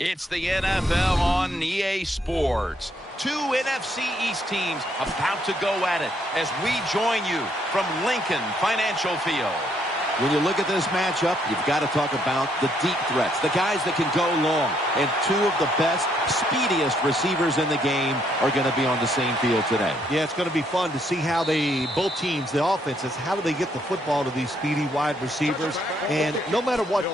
It's the NFL on EA Sports. Two NFC East teams about to go at it as we join you from Lincoln Financial Field. When you look at this matchup, you've got to talk about the deep threats, the guys that can go long. And two of the best, speediest receivers in the game are going to be on the same field today. Yeah, it's going to be fun to see how both teams, the offenses, how do they get the football to these speedy wide receivers. And no matter what...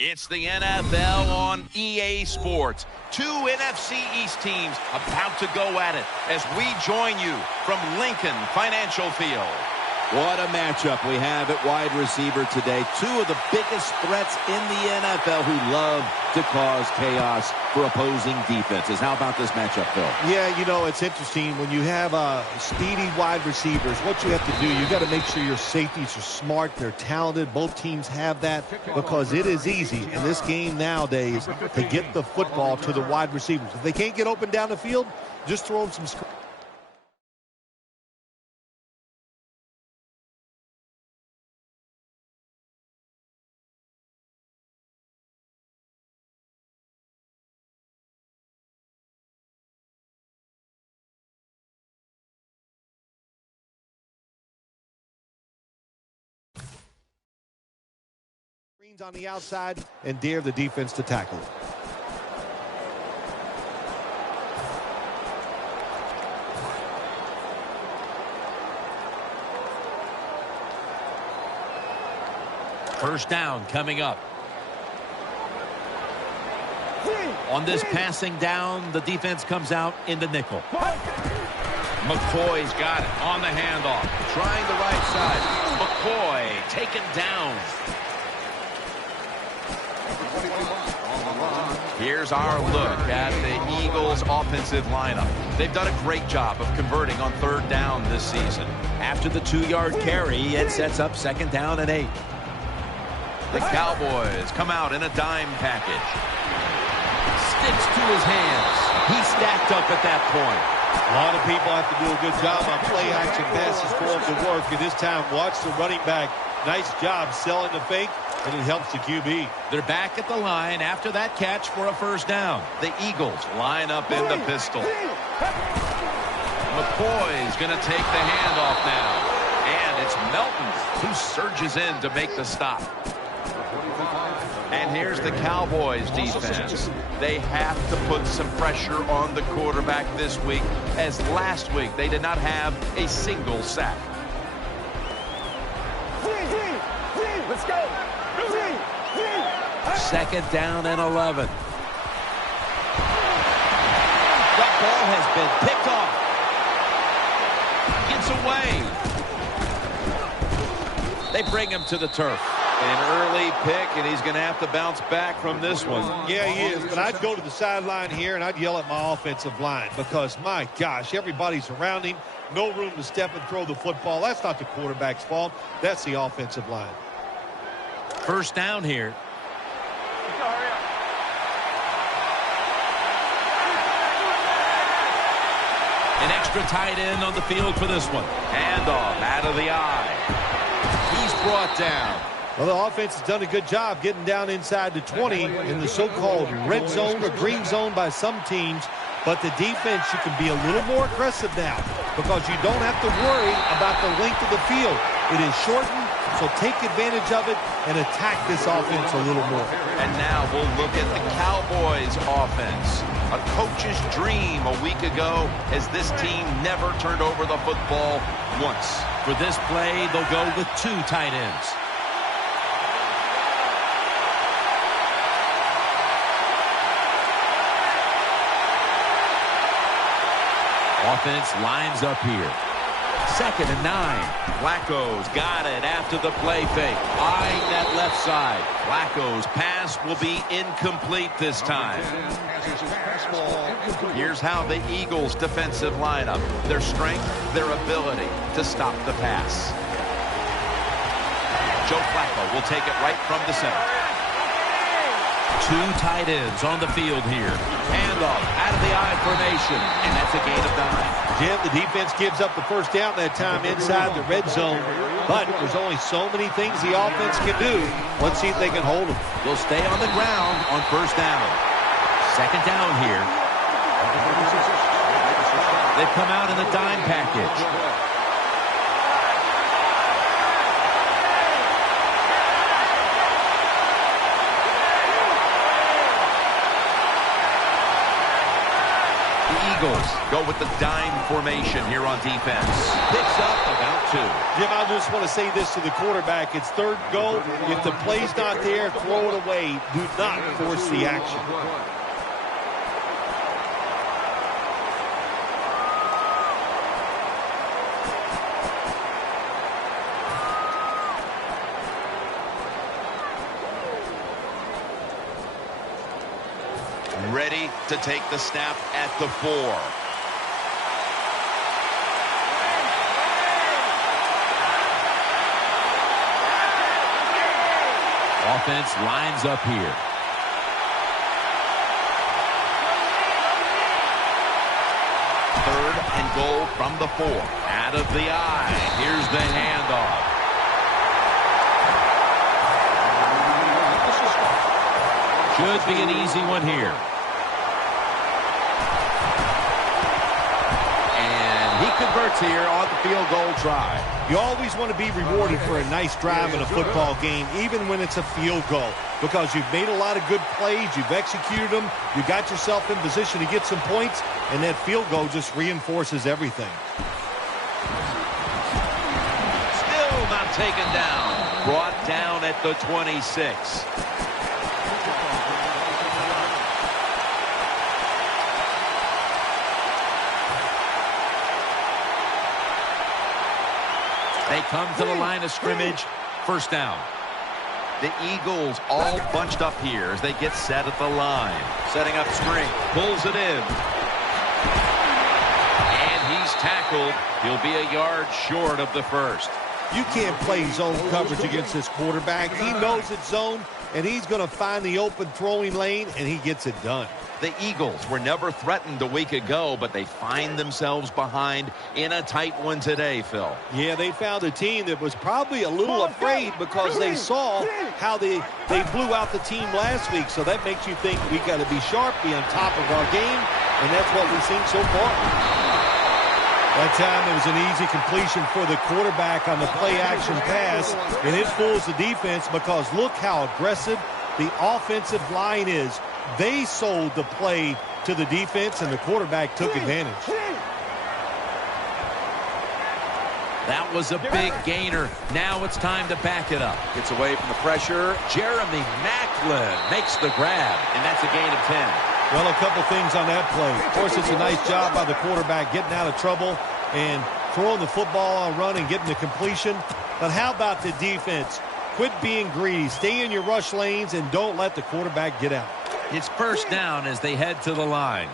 It's the NFL on EA Sports. Two NFC East teams about to go at it as we join you from Lincoln Financial Field. What a matchup we have at wide receiver today. Two of the biggest threats in the NFL who love to cause chaos for opposing defenses. How about this matchup, Phil? Yeah, you know, it's interesting. When you have speedy wide receivers, what you have to do, you got to make sure your safeties are smart, they're talented. Both teams have that because it is easy in this game nowadays to get the football to the wide receivers. If they can't get open down the field, just throw them some screens. On the outside and dare the defense to tackle. First down coming up. On this passing down, the defense comes out in the nickel. McCoy's got it on the handoff. Trying the right side. McCoy taken down. Here's our look at the Eagles offensive lineup. They've done a great job of converting on third down this season. After the 2-yard carry, it sets up second down and 8. The Cowboys come out in a dime package. Sticks to his hands. He stacked up at that point. A lot of people have to do a good job on play action passes for him to work. And this time, watch the running back. Nice job selling the fake, and it helps the QB. They're back at the line after that catch for a first down. The Eagles line up in the pistol. McCoy's going to take the handoff now. And it's Melton who surges in to make the stop. And here's the Cowboys defense. They have to put some pressure on the quarterback this week, as last week they did not have a single sack. Let's go. Second down and 11. The ball has been picked off. Gets away. They bring him to the turf. An early pick, and he's going to have to bounce back from this one. Yeah, he is, but I'd go to the sideline here, and I'd yell at my offensive line because, my gosh, everybody's around him. No room to step and throw the football. That's not the quarterback's fault. That's the offensive line. First down here. An extra tight end on the field for this one. Handoff out of the eye. He's brought down. Well, the offense has done a good job getting down inside the 20 in the so-called red zone or green zone by some teams. But the defense, you can be a little more aggressive now because you don't have to worry about the length of the field. It is shortened, so take advantage of it and attack this offense a little more. And now we'll look at the Cowboys offense. A coach's dream a week ago as this team never turned over the football once. For this play, they'll go with 2 tight ends. Offense lines up here. Second and 9. Flacco's got it after the play fake. Eyeing that left side. Flacco's pass will be incomplete this time. Here's how the Eagles defensive lineup. Their strength, their ability to stop the pass. Joe Flacco will take it right from the center. 2 tight ends on the field here. Handoff out of the I formation, and that's a gain of 9. Jim, the defense gives up the first down that time inside the red zone, but there's only so many things the offense can do. Let's see if they can hold them. They'll stay on the ground on first down. Second down here. They've come out in the dime package. Eagles go with the dime formation here on defense. Picks up about 2. Jim, I just want to say this to the quarterback. It's third go. If the play's not there, throw it away. Do not force the action. ready to take the snap at the 4. Offense lines up here. Third and goal from the 4. Out of the eye. Here's the handoff. Should be an easy one here. And he converts here on the field goal try. You always want to be rewarded for a nice drive in a football game, even when it's a field goal, because you've made a lot of good plays, you've executed them, you got yourself in position to get some points, and that field goal just reinforces everything. Still not taken down. Brought down at the 26. They come to the line of scrimmage. First down. The Eagles all bunched up here as they get set at the line. Setting up screen. Pulls it in. And he's tackled. He'll be a yard short of the first. You can't play zone coverage against this quarterback. He knows it's zone, and he's going to find the open throwing lane, and he gets it done. The Eagles were never threatened a week ago, but they find themselves behind in a tight one today, Phil. Yeah, they found a team that was probably a little afraid because they saw how they blew out the team last week. So that makes you think we got to be sharp, be on top of our game, and that's what we've seen so far. That time it was an easy completion for the quarterback on the play-action pass, and it fools the defense because look how aggressive the offensive line is. They sold the play to the defense, and the quarterback took advantage. That was a big gainer. Now it's time to back it up. Gets away from the pressure. Jeremy Maclin makes the grab, and that's a gain of 10. Well, a couple things on that play. Of course, it's a nice job by the quarterback getting out of trouble and throwing the football on run and getting the completion. But how about the defense? Quit being greedy. Stay in your rush lanes and don't let the quarterback get out. It's first down as they head to the line.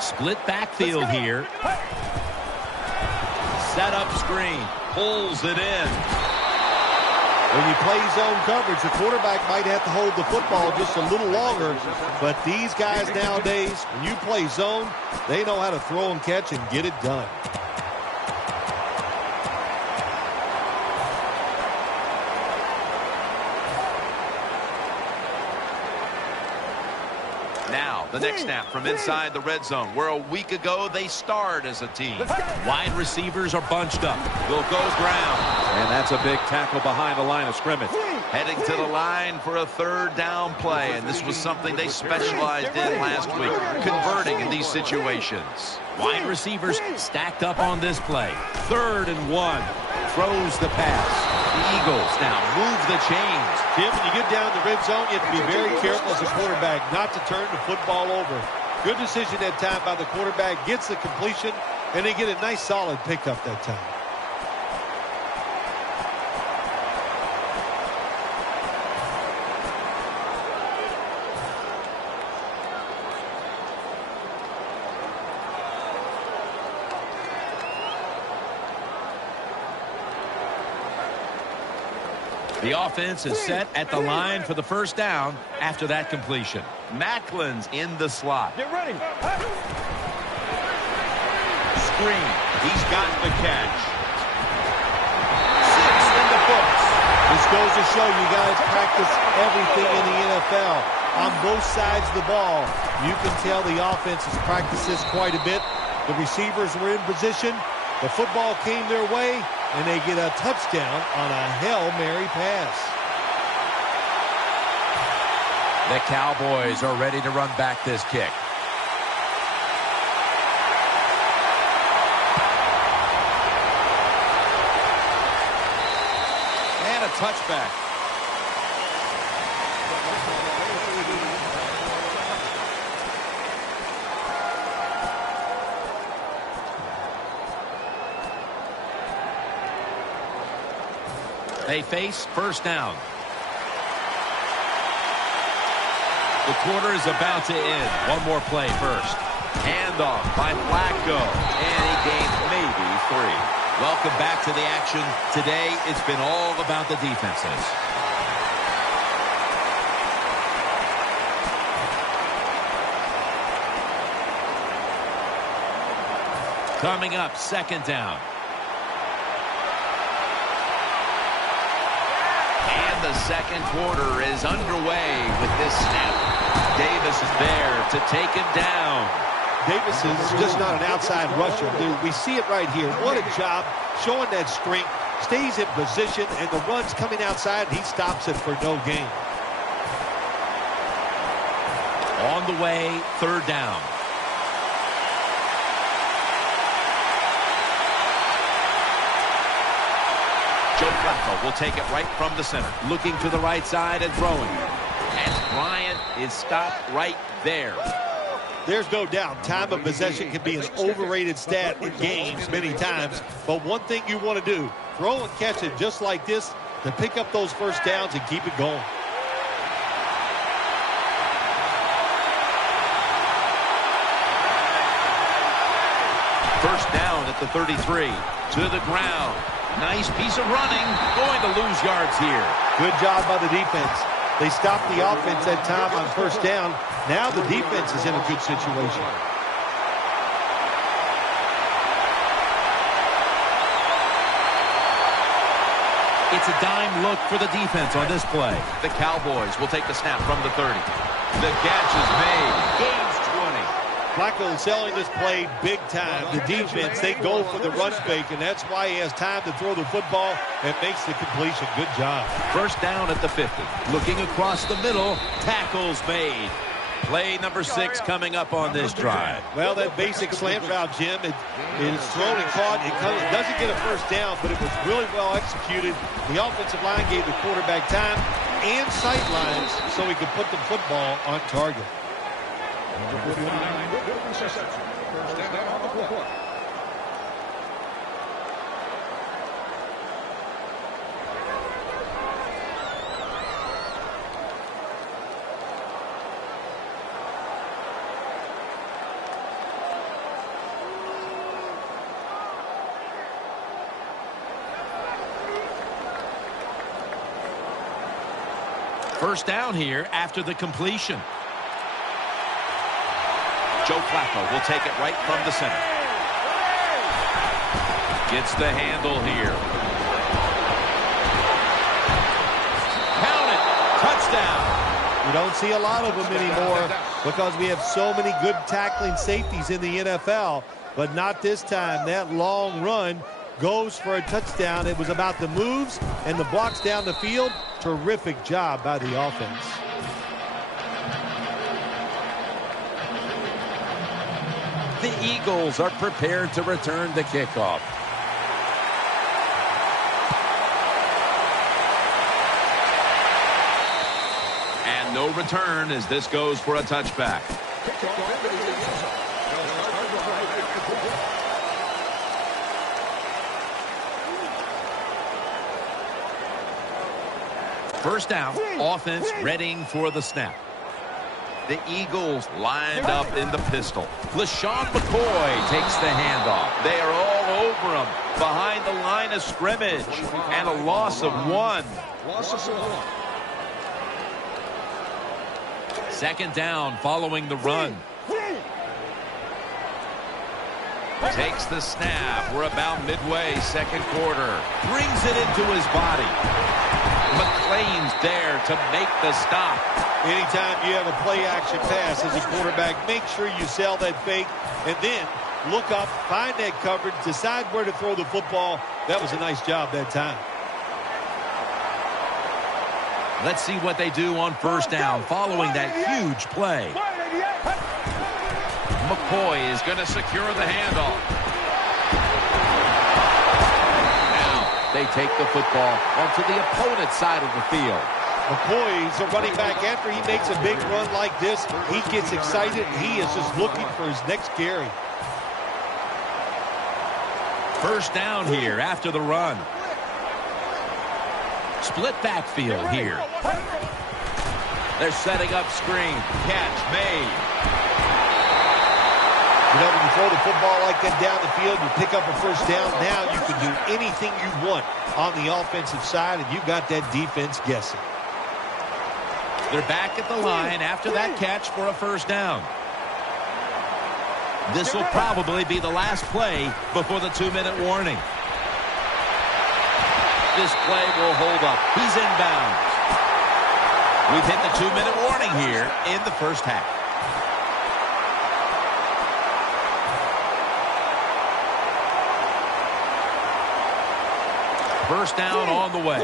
Split backfield here. Set up screen. Pulls it in. When you play zone coverage, the quarterback might have to hold the football just a little longer. But these guys nowadays, when you play zone, they know how to throw and catch and get it done. Now, the next snap from inside the red zone, where a week ago they starred as a team. Wide receivers are bunched up. Will go ground. And that's a big tackle behind the line of scrimmage. Heading to the line for a third down play, and this was something they specialized in last week, converting in these situations. Wide receivers stacked up on this play. 3rd and 1. Throws the pass. The Eagles now move the chains. Tim, when you get down the red zone, you have to be very careful as a quarterback not to turn the football over. Good decision that time by the quarterback. Gets the completion, and they get a nice solid pickup that time. The offense is set at the line for the first down after that completion. Macklin's in the slot. Get ready. Screen. He's got the catch. 6 in the books. This goes to show you guys practice everything in the NFL. On both sides of the ball, you can tell the offense has practiced this quite a bit. The receivers were in position. The football came their way, and they get a touchdown on a Hail Mary pass. The Cowboys are ready to run back this kick. And a touchback. They face first down. The quarter is about to end. One more play first. Handoff by Flacco. And he gained maybe 3. Welcome back to the action. Today, it's been all about the defenses. Coming up, second down. And the second quarter is underway with this snap. Davis is there to take him down. Davis is just not an outside rusher. We see it right here. What a job showing that strength. Stays in position, and the run's coming outside, and he stops it for no gain. On the way, third down. Joe Flacco will take it right from the center. Looking to the right side and throwing. And Bryant is stopped right there. There's no doubt time of possession can be an overrated stat in games many times. But one thing you want to do, throw and catch it just like this to pick up those first downs and keep it going. First down at the 33. To the ground. Nice piece of running. Going to lose yards here. Good job by the defense. They stopped the offense that time on first down. Now the defense is in a good situation. It's a dime look for the defense on this play. The Cowboys will take the snap from the 30. The catch is made. Gains 20. Flacco selling this play big time. The defense, they go for the run fake, and that's why he has time to throw the football and makes the completion. Good job. First down at the 50. Looking across the middle. Tackles made. Play number 6 coming up on this drive. Well, that basic slant route, Jim, it is thrown and caught. It doesn't get a first down, but it was really well executed. The offensive line gave the quarterback time and sight lines so he could put the football on target. First down on the play. First down here after the completion. Joe Flacco will take it right from the center. Gets the handle here. Count it. Touchdown. You don't see a lot of them anymore because we have so many good tackling safeties in the NFL, but not this time. That long run goes for a touchdown. It was about the moves and the blocks down the field. Terrific job by the offense. The Eagles are prepared to return the kickoff. And no return as this goes for a touchback. First down, offense readying for the snap. The Eagles lined up in the pistol. LaShawn McCoy takes the handoff. They are all over him behind the line of scrimmage. And a loss of 1. Second down following the run. Takes the snap. We're about midway, second quarter. Brings it into his body. McClain's there to make the stop. Anytime you have a play-action pass as a quarterback, make sure you sell that fake and then look up, find that coverage, decide where to throw the football. That was a nice job that time. Let's see what they do on first down following that huge play. McCoy is going to secure the handoff. Now they take the football onto the opponent's side of the field. McCoy's a running back. After he makes a big run like this, he gets excited. He is just looking for his next carry. First down here after the run. Split backfield here. They're setting up screen. Catch made. You know, when you throw the football like that down the field, you pick up a first down. Now you can do anything you want on the offensive side, and you got that defense guessing. They're back at the line after that catch for a first down. This will probably be the last play before the 2-minute warning. This play will hold up. He's inbounds. We've hit the 2-minute warning here in the first half. First down on the way.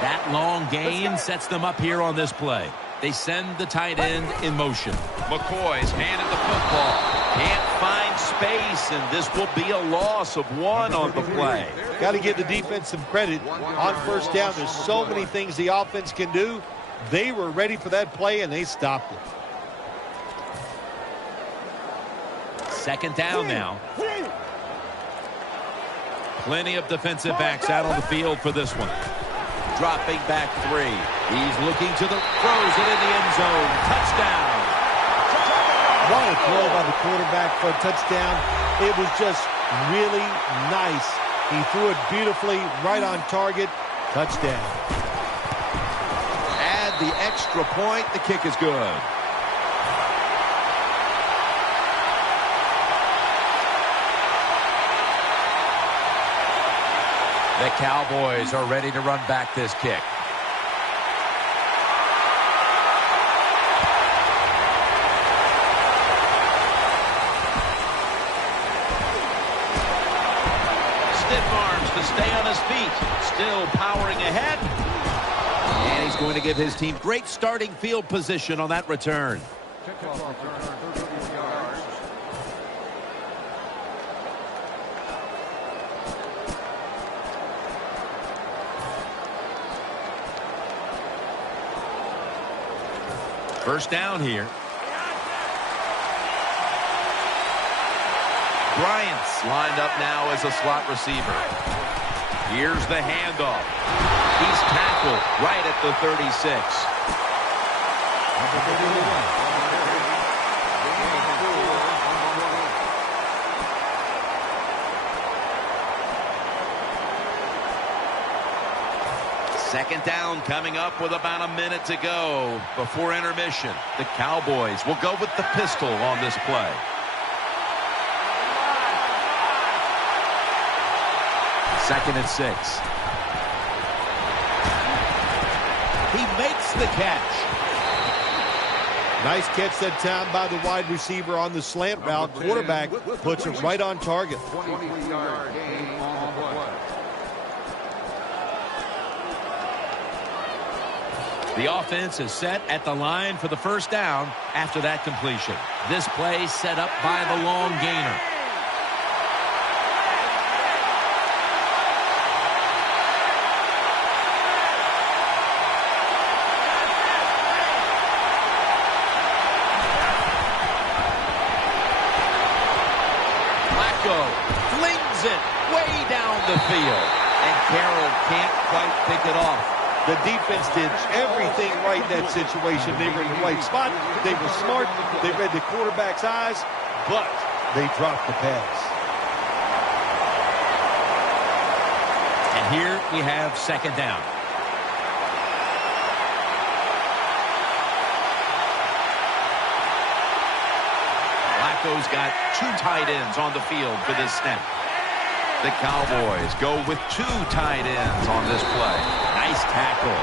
That long gain sets them up here on this play. They send the tight end in motion. McCoy's handed the football. Can't find space, and this will be a loss of 1 on the play. Got to give the defense some credit on first down. There's so many things the offense can do. They were ready for that play, and they stopped it. Second down now. Plenty of defensive backs out on the field for this one. Dropping back 3. He's looking to the throws it in the end zone. Touchdown. What a throw by the quarterback for a touchdown. It was just really nice. He threw it beautifully, right on target. Touchdown. Add the extra point. The kick is good. The Cowboys are ready to run back this kick. Stiff arms to stay on his feet. Still powering ahead. And he's going to give his team great starting field position on that return. First down here. Bryant's lined up now as a slot receiver. Here's the handoff. He's tackled right at the 36. Second down coming up with about a minute to go before intermission. The Cowboys will go with the pistol on this play. Second and 6. He makes the catch. Nice catch that time by the wide receiver on the slant route. Quarterback puts it right on target. 23-yard gain on the play. The offense is set at the line for the first down after that completion. This play set up by the long gainer. Flacco flings it way down the field, and Carroll can't quite pick it off. The defense did everything right in that situation. They were in the right spot. They were smart. They read the quarterback's eyes, but they dropped the pass. And here we have second down. Flacco's got 2 tight ends on the field for this snap. The Cowboys go with 2 tight ends on this play. Nice tackle.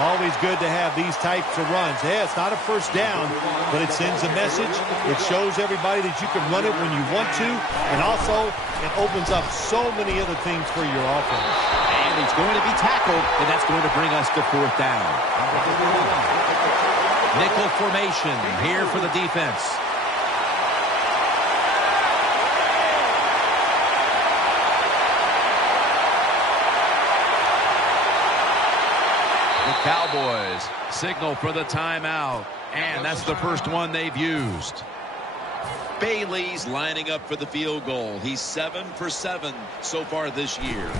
Always good to have these types of runs. Yeah, it's not a first down, but it sends a message. It shows everybody that you can run it when you want to, and also it opens up so many other things for your offense. And he's going to be tackled, and that's going to bring us to fourth down. Nickel formation here for the defense. Cowboys signal for the timeout, and that's the first one they've used. Bailey's lining up for the field goal. He's 7 for 7 so far this year.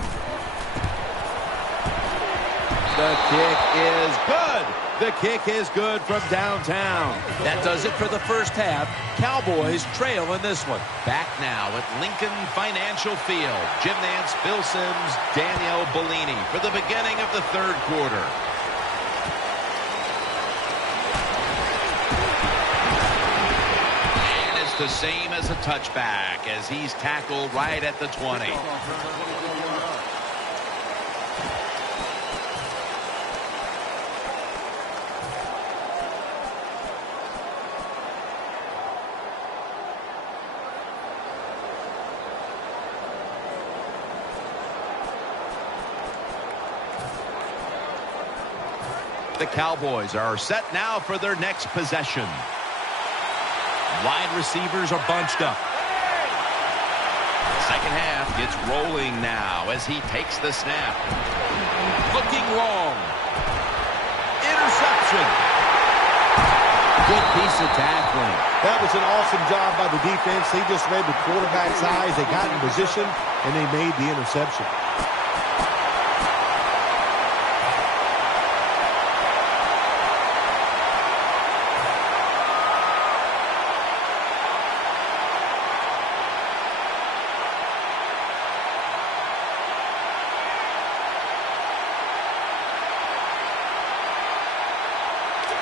The kick is good. The kick is good from downtown. That does it for the first half. Cowboys trail in this one. Back now at Lincoln Financial Field. Jim Nantz, Bill Sims, Danielle Bellini for the beginning of the third quarter. And it's the same as a touchback as he's tackled right at the 20. The Cowboys are set now for their next possession. Wide receivers are bunched up. Second half gets rolling now as he takes the snap. Looking long. Interception. Good piece of tackling. That was an awesome job by the defense. They just read the quarterback's eyes. They got in position, and they made the interception.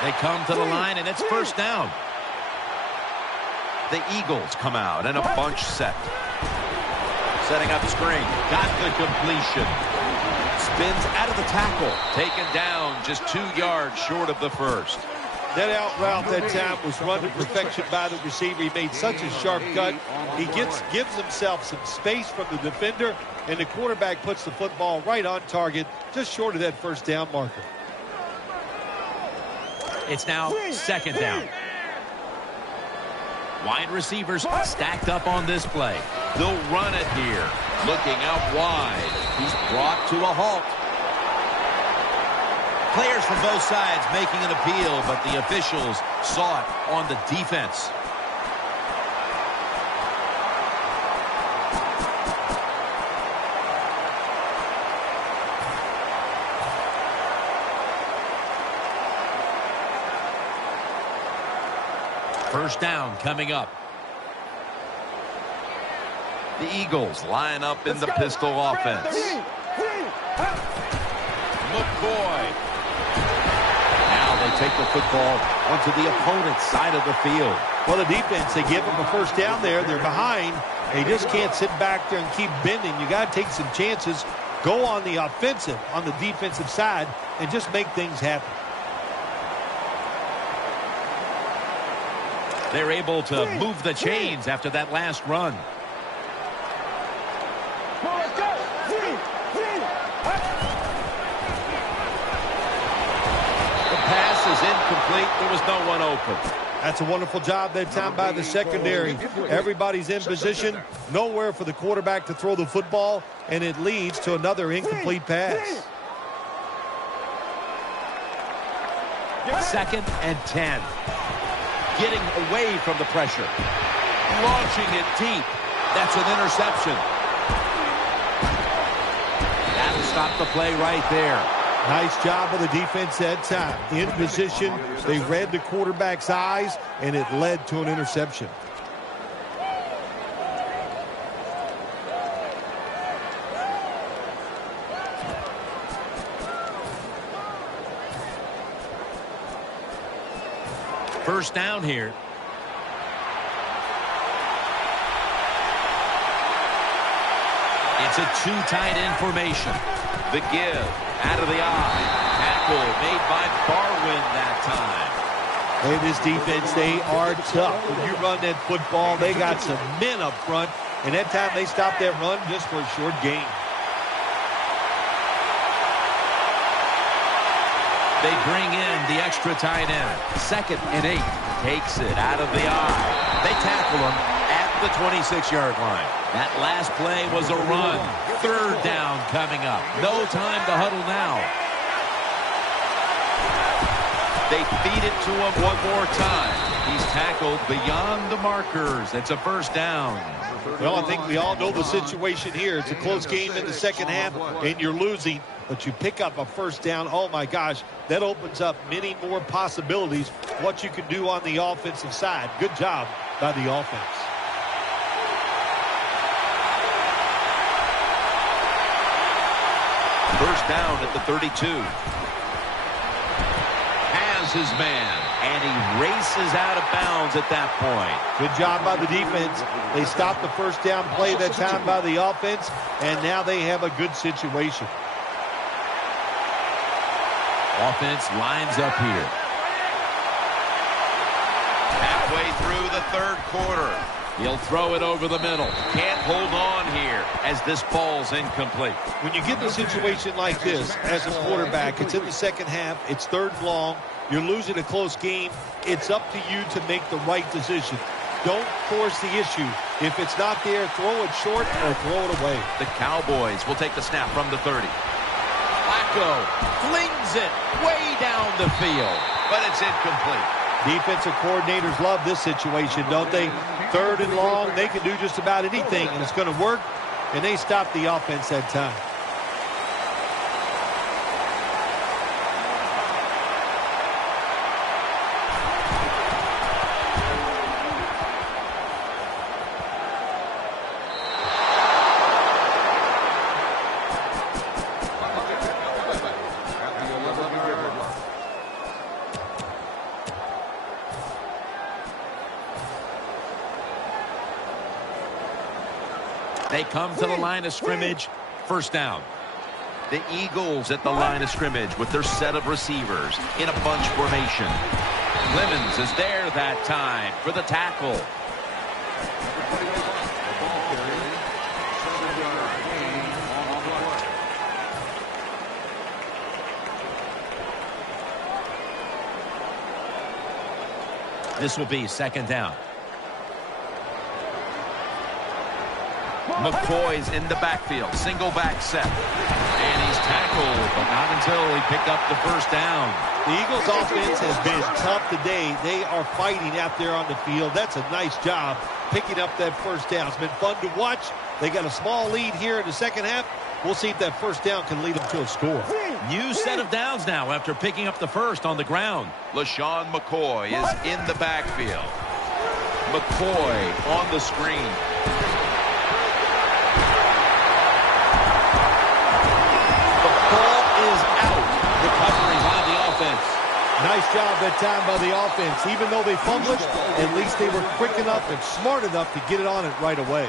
They come to the line, and it's first down. The Eagles come out in a bunch set. Setting up screen. Got the completion. Spins out of the tackle. Taken down just 2 yards short of the first. That out route that time was run to perfection by the receiver. He made such a sharp cut. He gives himself some space from the defender, and the quarterback puts the football right on target, just short of that first down marker. It's now second down. Wide receivers stacked up on this play. They'll run it here. Looking out wide. He's brought to a halt. Players from both sides making an appeal, but the officials saw it on the defense. First down coming up. The Eagles line up in the pistol offense. McCoy. Now they take the football onto the opponent's side of the field. Well, the defense, they give them a first down there. They're behind. They just can't sit back there and keep bending. You got to take some chances. Go on the offensive, on the defensive side, and just make things happen. They're able to move the chains after that last run. The pass is incomplete. There was no one open. That's a wonderful job that time by the secondary. Everybody's in position. Nowhere for the quarterback to throw the football, and it leads to another incomplete pass. 2nd and 10. Getting away from the pressure. Launching it deep. That's an interception. That'll stop the play right there. Nice job of the defense that time. In position, they read the quarterback's eyes, and it led to an interception. First down here. It's a two tight end formation. The give out of the eye. Tackle made by Barwin that time. Hey, this defense, they are tough. When you run that football, they got some men up front, and that time they stopped that run just for a short gain. They bring in the extra tight end. 2nd and 8. Takes it out of the eye. They tackle him at the 26-yard line. That last play was a run. Third down coming up. No time to huddle now. They feed it to him one more time. He's tackled beyond the markers. It's a first down. Well, I think we all know the situation here. It's a close game in the second half, and you're losing. but you pick up a first down. Oh, my gosh, that opens up many more possibilities what you can do on the offensive side. Good job by the offense. First down at the 32. Has his man, and he races out of bounds at that point. Good job by the defense. They stopped the first down play that time by the offense, and now they have a good situation. Offense lines up here. Halfway through the third quarter. He'll throw it over the middle. Can't hold on here as this ball's incomplete. When you get in a situation like this as a quarterback, it's in the second half, it's third and long, you're losing a close game, it's up to you to make the right decision. Don't force the issue. If it's not there, throw it short or throw it away. The Cowboys will take the snap from the 30. Flacco flings it way down the field, but it's incomplete. Defensive coordinators love this situation, don't they? Third and long, they can do just about anything, and it's going to work, and they stop the offense that time. They come to the line of scrimmage. First down. The Eagles at the line of scrimmage with their set of receivers in a bunch formation. Clemens is there that time for the tackle. This will be second down. McCoy's in the backfield. Single back set. And he's tackled, but not until he picked up the first down. The Eagles offense has been tough today. They are fighting out there on the field. That's a nice job picking up that first down. It's been fun to watch. They got a small lead here in the second half. We'll see if that first down can lead them to a score. New set of downs now after picking up the first on the ground. LaShawn McCoy is in the backfield. McCoy on the screen. Recovery by the offense. Nice job that time by the offense. Even though they fumbled, at least they were quick enough and smart enough to get it on it right away.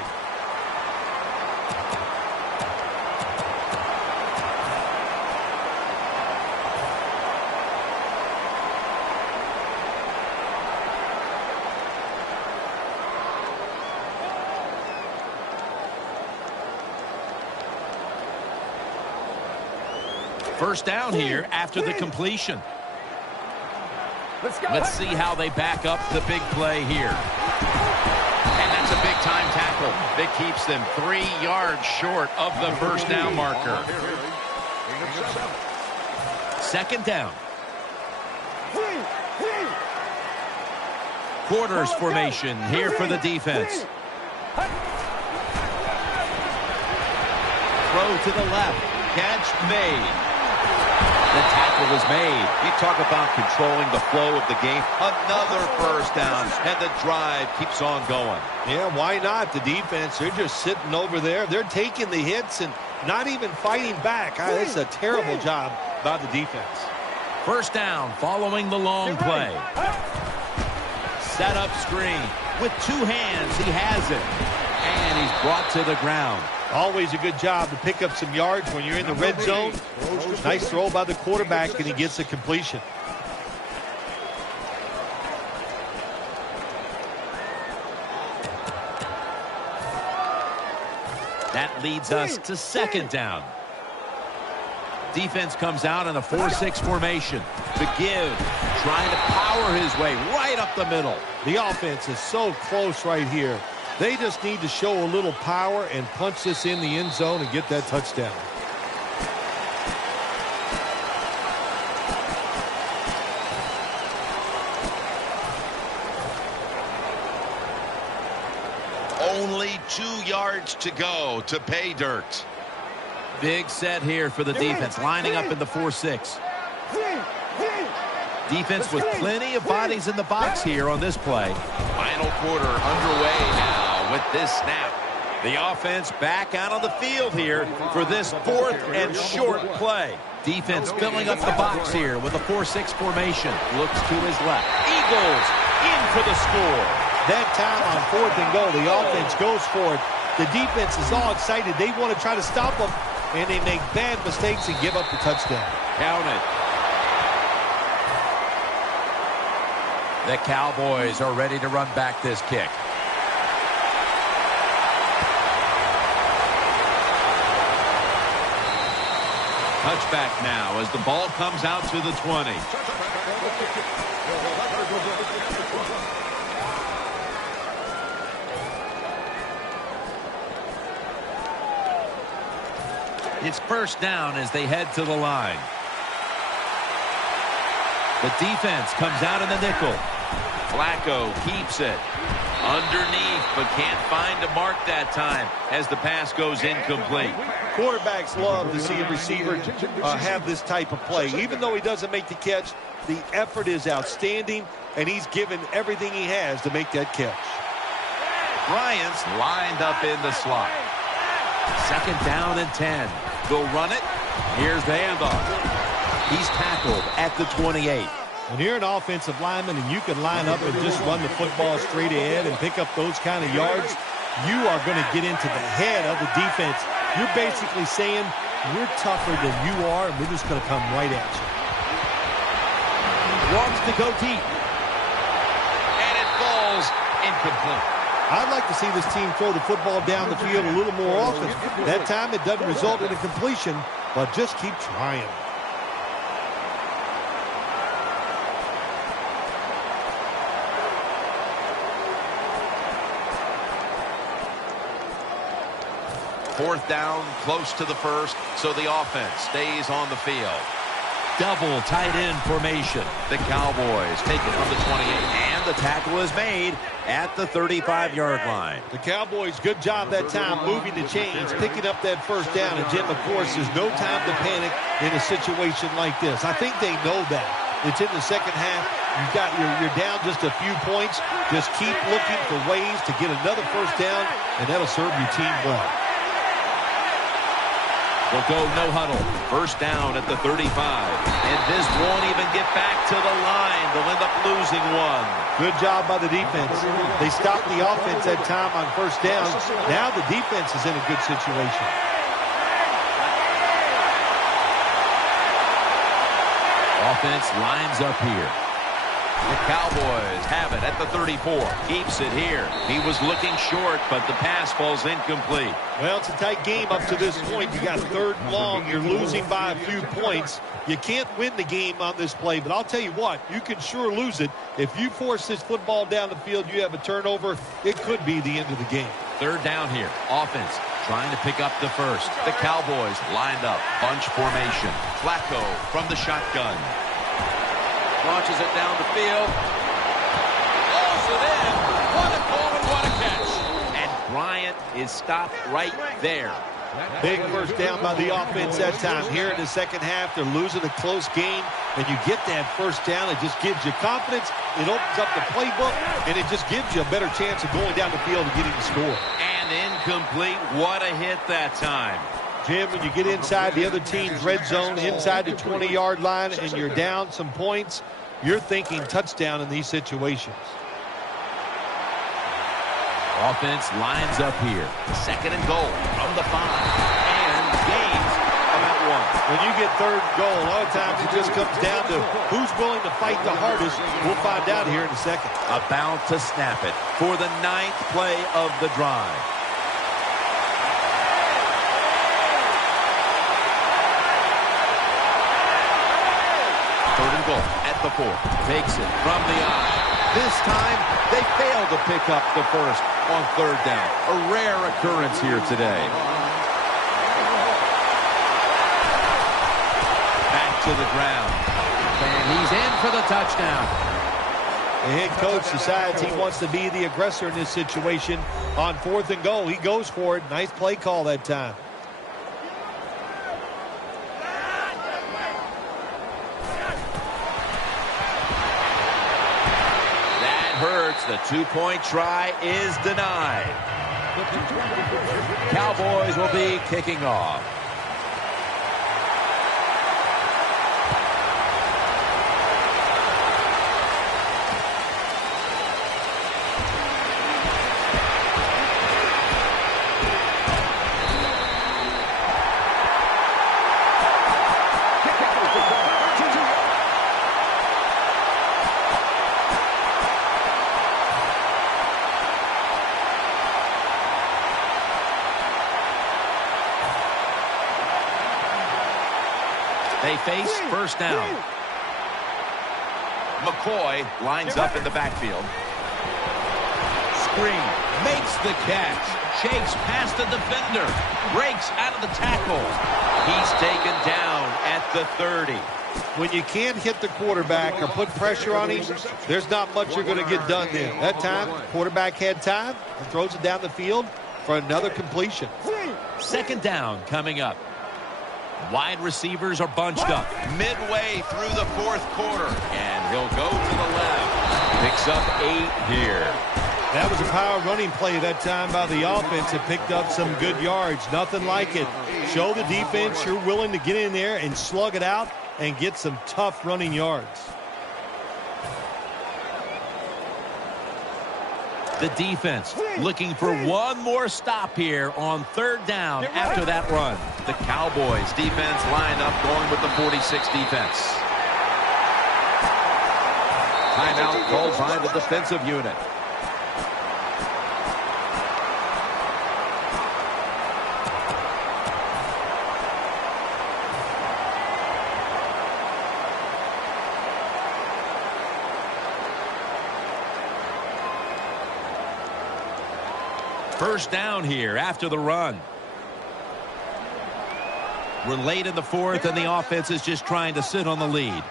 First down here after the completion. Let's see how they back up the big play here. And that's a big-time tackle that keeps them 3 yards short of the first down marker. Second down. Quarters formation here for the defense. Throw to the left. Catch made. The tackle was made. You talk about controlling the flow of the game. Another first down, and the drive keeps on going. Yeah, why not? The defense, they're just sitting over there. They're taking the hits and not even fighting back. That's a terrible job by the defense. First down following the long play. Set up screen. With 2 hands, he has it. And he's brought to the ground. Always a good job to pick up some yards when you're in the red zone. Nice throw by the quarterback, and he gets the completion. That leads us to second down. Defense comes out in a 4-6 formation. The give, trying to power his way right up the middle. The offense is so close right here. They just need to show a little power and punch this in the end zone and get that touchdown. Only 2 yards to go to pay dirt. Big set here for the defense, lining up in the 4-6. Defense with plenty of bodies in the box here on this play. Final quarter underway now with this snap. The offense back out on the field here for this 4th and short play. Defense filling up the box here with a 4-6 formation. Looks to his left. Eagles in for the score. That time on 4th and goal, the offense goes for it. The defense is all excited. They want to try to stop them, and they make bad mistakes and give up the touchdown. Count it. The Cowboys are ready to run back this kick. Touchback now as the ball comes out to the 20. It's first down as they head to the line. The defense comes out in the nickel. Flacco keeps it underneath, but can't find a mark that time as the pass goes incomplete. Quarterbacks love to see a receiver have this type of play. Even though he doesn't make the catch, the effort is outstanding, and he's given everything he has to make that catch. Bryant's lined up in the slot. 2nd down and 10. They'll run it. Here's the handoff. He's tackled at the 28. When you're an offensive lineman and you can line up and just run the football straight ahead and pick up those kind of yards, you are going to get into the head of the defense. You're basically saying, we're tougher than you are, and we're just going to come right at you. Wants to go deep. And it falls incomplete. I'd like to see this team throw the football down the field a little more often. That time it doesn't result in a completion, but just keep trying. Fourth down, close to the first, so the offense stays on the field. Double tight end formation. The Cowboys take it from the 28, and the tackle is made at the 35-yard line. The Cowboys, good job that time moving the chains, picking up that first down. And, Jim, of course, there's no time to panic in a situation like this. I think they know that. It's in the second half. You're down just a few points. Just keep looking for ways to get another first down, and that'll serve your team well. They'll go no huddle. First down at the 35. And this won't even get back to the line. They'll end up losing one. Good job by the defense. They stopped the offense that time on first down. Now the defense is in a good situation. Offense lines up here. The Cowboys have it at the 34. Keeps it here. He was looking short, but the pass falls incomplete. Well, it's a tight game up to this point. You got 3rd and long. You're losing by a few points. You can't win the game on this play, but I'll tell you what, you can sure lose it. If you force this football down the field, you have a turnover, it could be the end of the game. 3rd down here. Offense trying to pick up the first. The Cowboys lined up. Bunch formation. Flacco from the shotgun. Launches it down the field. Throws it in. What a goal and what a catch. And Bryant is stopped right there. Big first down by the offense that time. Here in the second half, they're losing a close game, and you get that first down. It just gives you confidence. It opens up the playbook, and it just gives you a better chance of going down the field and getting the score. And incomplete. What a hit that time. Jim, when you get inside the other team's red zone, inside the 20-yard line, and you're down some points, you're thinking touchdown in these situations. Offense lines up here. 2nd and goal from the 5. And gains about 1. When you get 3rd and goal, a lot of times it just comes down to who's willing to fight the hardest. We'll find out here in a second. About to snap it for the 9th play of the drive. Goal at the 4. Takes it from the eye. This time, they fail to pick up the first on 3rd down. A rare occurrence here today. Back to the ground. And he's in for the touchdown. The head coach decides he wants to be the aggressor in this situation. On 4th and goal, he goes for it. Nice play call that time. The two-point try is denied. Cowboys will be kicking off. They face first down. McCoy lines up in the backfield. Screen. Makes the catch. Shakes past the defender. Breaks out of the tackle. He's taken down at the 30. When you can't hit the quarterback or put pressure on him, there's not much you're going to get done there. That time, quarterback had time and throws it down the field for another completion. Second down coming up. Wide receivers are bunched up midway through the fourth quarter. And he'll go to the left. Picks up 8 here. That was a power running play that time by the offense. It picked up some good yards. Nothing like it. Show the defense you're willing to get in there and slug it out and get some tough running yards. The defense looking for one more stop here on third down after that run. The Cowboys defense lined up going with the 46 defense. Timeout called by the defensive unit. First down here after the run. We're late in the fourth, and the offense is just trying to sit on the lead.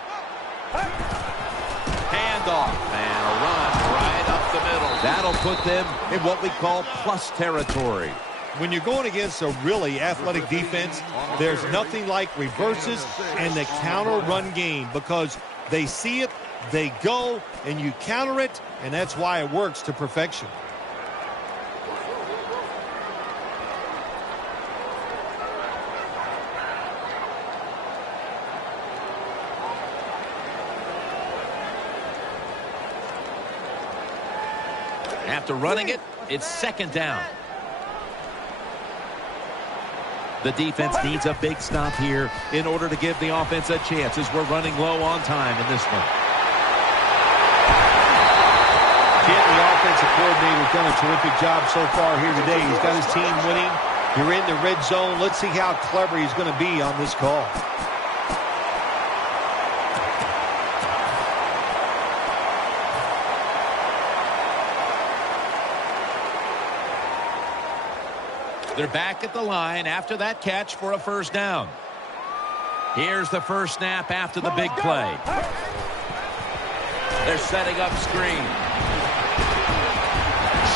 Handoff, and a run right up the middle. That'll put them in what we call plus territory. When you're going against a really athletic defense, there's nothing like reverses and the counter run game because they see it, they go, and you counter it, and that's why it works to perfection. After running it, it's second down. The defense needs a big stop here in order to give the offense a chance as we're running low on time in this one. Kent, the offensive coordinator, has done a terrific job so far here today. He's got his team winning. You're in the red zone. Let's see how clever he's going to be on this call. They're back at the line after that catch for a first down. Here's the first snap after the big play. They're setting up screen.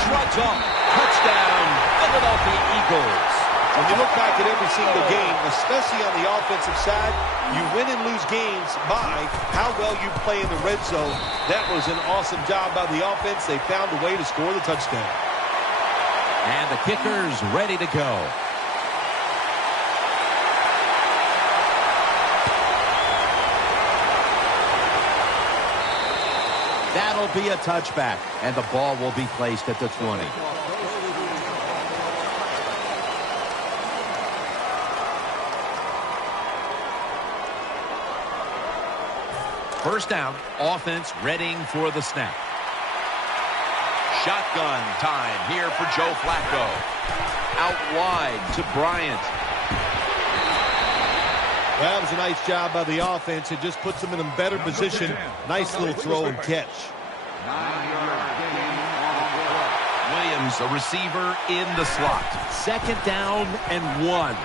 Shrugs off. Touchdown, Philadelphia Eagles. When you look back at every single game, especially on the offensive side, you win and lose games by how well you play in the red zone. That was an awesome job by the offense. They found a way to score the touchdown. And the kicker's ready to go. That'll be a touchback, and the ball will be placed at the 20. First down, offense readying for the snap. Shotgun time here for Joe Flacco. Out wide to Bryant. That was a nice job by the offense. It just puts them in a better position. Nice little throw and catch. Williams, a receiver in the slot. Second down and 1.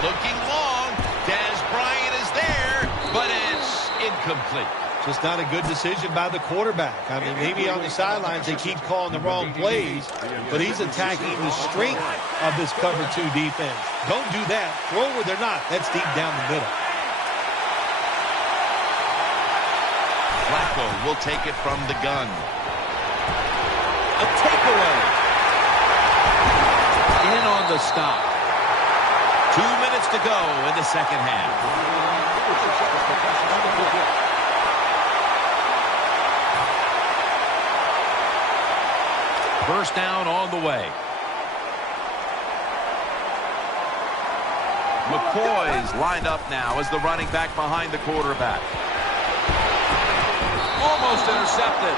Looking long. Des Bryant is there, but it's incomplete. Just not a good decision by the quarterback. I mean, maybe on the sidelines they keep calling the wrong plays, but he's attacking the strength of this cover 2 defense. Don't do that. Throw where they're not. That's deep down the middle. Flacco will take it from the gun. A takeaway. In on the stop. 2 minutes to go in the second half. First down on the way. McCoy's lined up now as the running back behind the quarterback. Almost intercepted.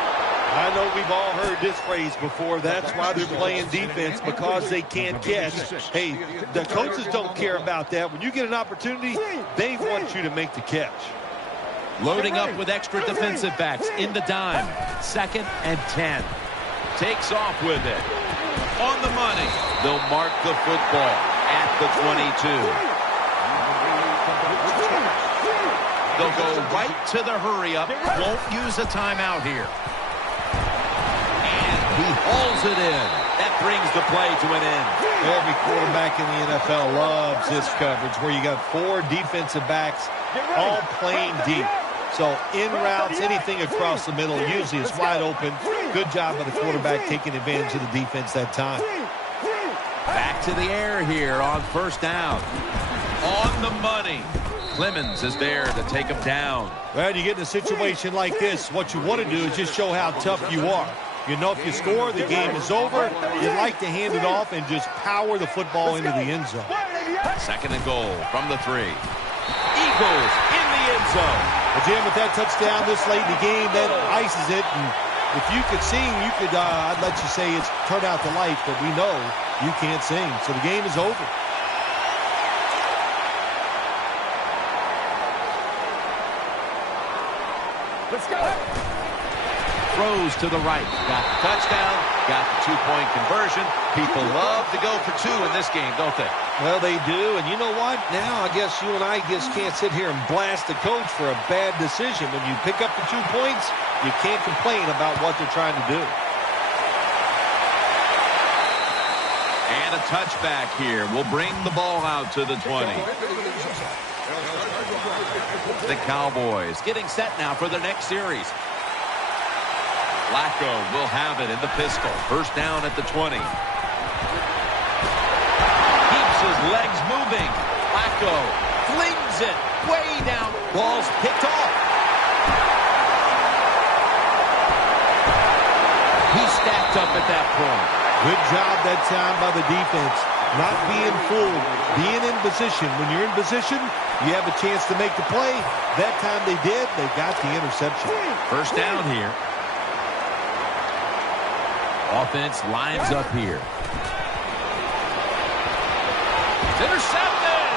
I know we've all heard this phrase before. That's why they're playing defense, because they can't catch. Hey, the coaches don't care about that. When you get an opportunity, they want you to make the catch. Loading up with extra defensive backs in the dime. 2nd and 10. Takes off with it. On the money. They'll mark the football at the 22. They'll go right to the hurry-up. Won't use a timeout here. And he hauls it in. That brings the play to an end. Every quarterback in the NFL loves this coverage, where you got 4 defensive backs all playing deep. So in routes, anything across the middle, usually it's wide open. Good job by the quarterback taking advantage of the defense that time. Back to the air here on first down. On the money. Clemens is there to take him down. Well, you get in a situation like this, what you want to do is just show how tough you are. You know, if you score, the game is over. You'd like to hand it off and just power the football into the end zone. 2nd and goal from the 3. Eagles in the end zone. Well, Jim, with that touchdown this late in the game, that ices it. And if you could sing, you could, I'd let you say it's turned out to life, but we know you can't sing. So the game is over. Let's go. Throws to the right. Got the touchdown. Got the 2-point conversion. People love to go for 2 in this game, don't they? Well, they do. And you know what? Now I guess you and I just can't sit here and blast the coach for a bad decision. When you pick up the 2 points, you can't complain about what they're trying to do. And a touchback here will bring the ball out to the 20. The Cowboys getting set now for their next series. Flacco will have it in the pistol. First down at the 20. Keeps his legs moving. Flacco flings it way down. Ball's picked off. He's stacked up at that point. Good job that time by the defense. Not being fooled, being in position. When you're in position, you have a chance to make the play. That time they did. They got the interception. First down here. Offense lines up here. It's intercepted.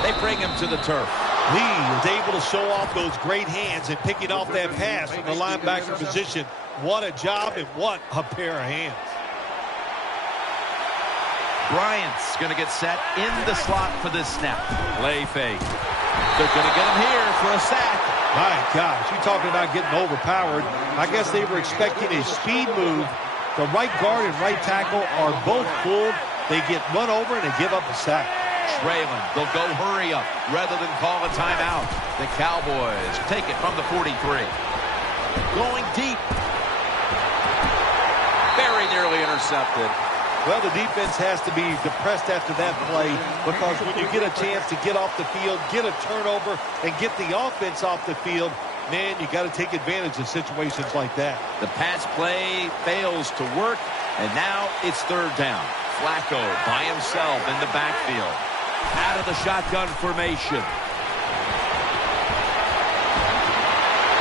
They bring him to the turf. Lee is able to show off those great hands and picking off that pass from the linebacker position. What a job and what a pair of hands. Bryant's going to get set in the slot for this snap. Play fake. They're going to get him here for a sack. My gosh, you're talking about getting overpowered. I guess they were expecting a speed move. The right guard and right tackle are both fooled. They get run over and they give up a sack. Trailing. They'll go hurry up rather than call a timeout. The Cowboys take it from the 43. Going deep. Very nearly intercepted. Well, the defense has to be depressed after that play, because when you get a chance to get off the field, get a turnover, and get the offense off the field, man, you got to take advantage of situations like that. The pass play fails to work, and now it's third down. Flacco by himself in the backfield. Out of the shotgun formation.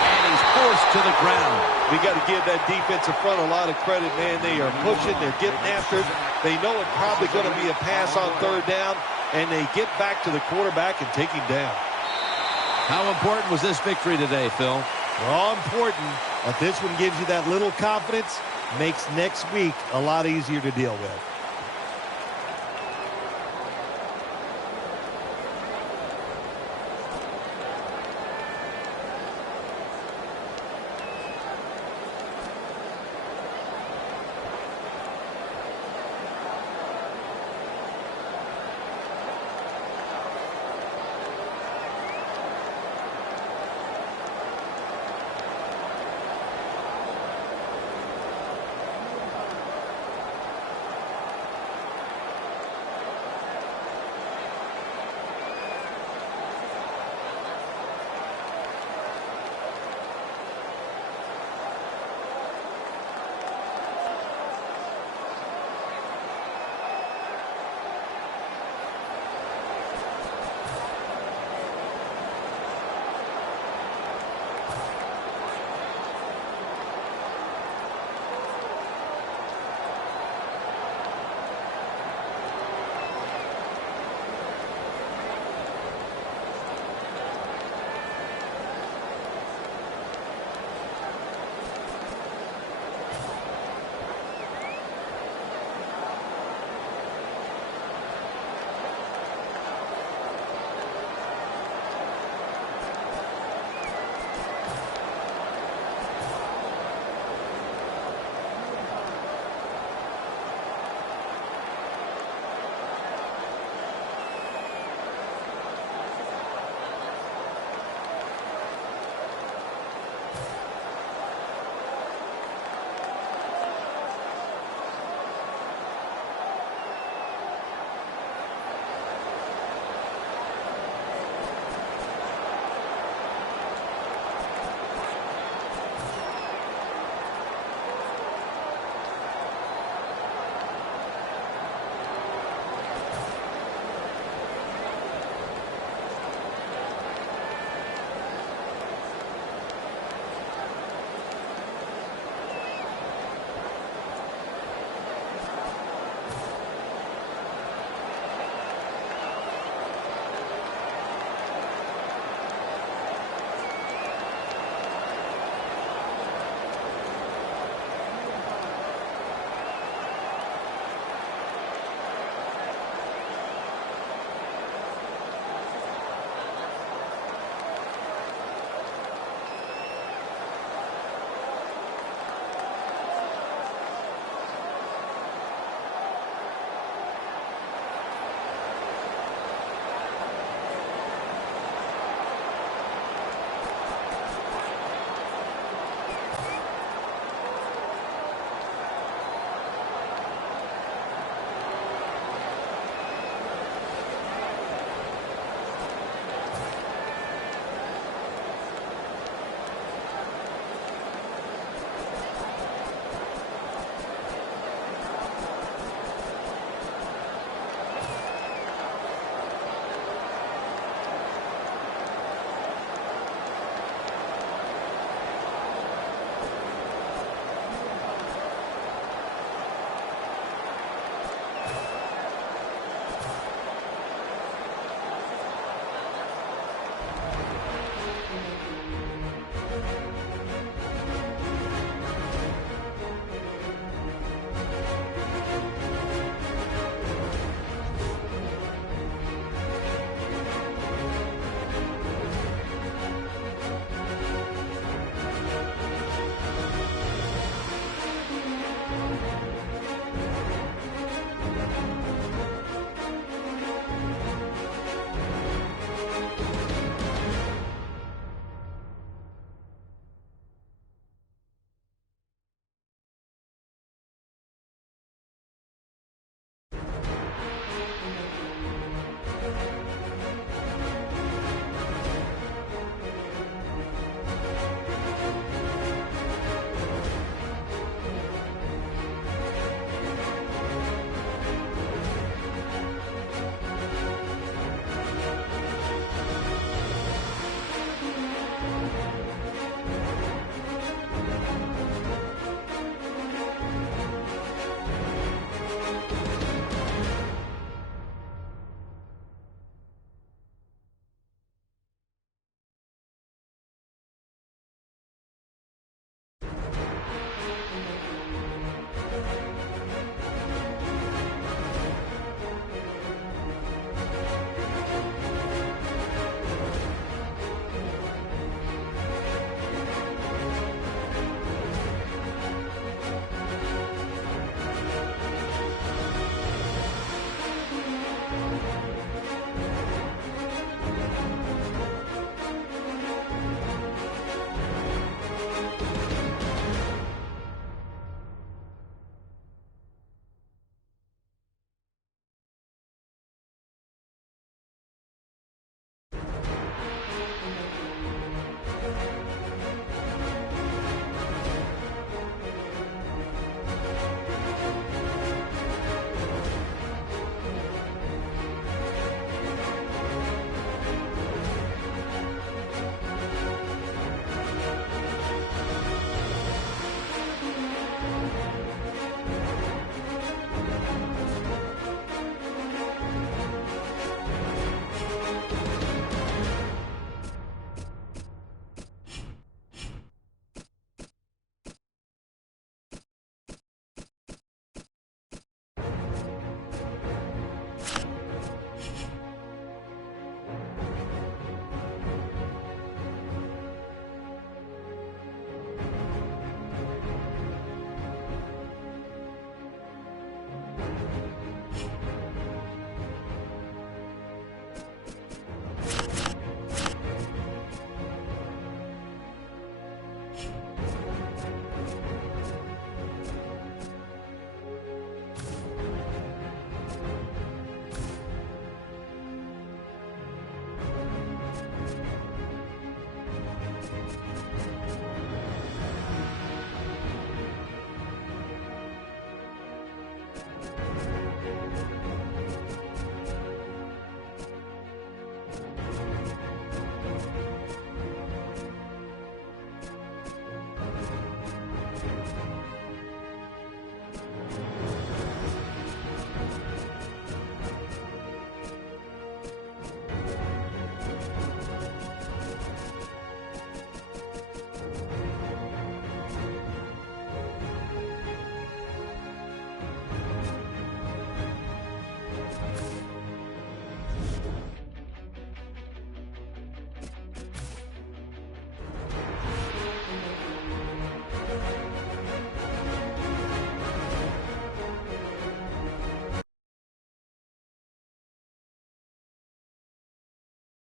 And he's forced to the ground. We got to give that defensive front a lot of credit, man. They are pushing. They're getting after it. They know it's probably going to be a pass on third down, and they get back to the quarterback and take him down. How important was this victory today, Phil? All important, but this one gives you that little confidence, makes next week a lot easier to deal with.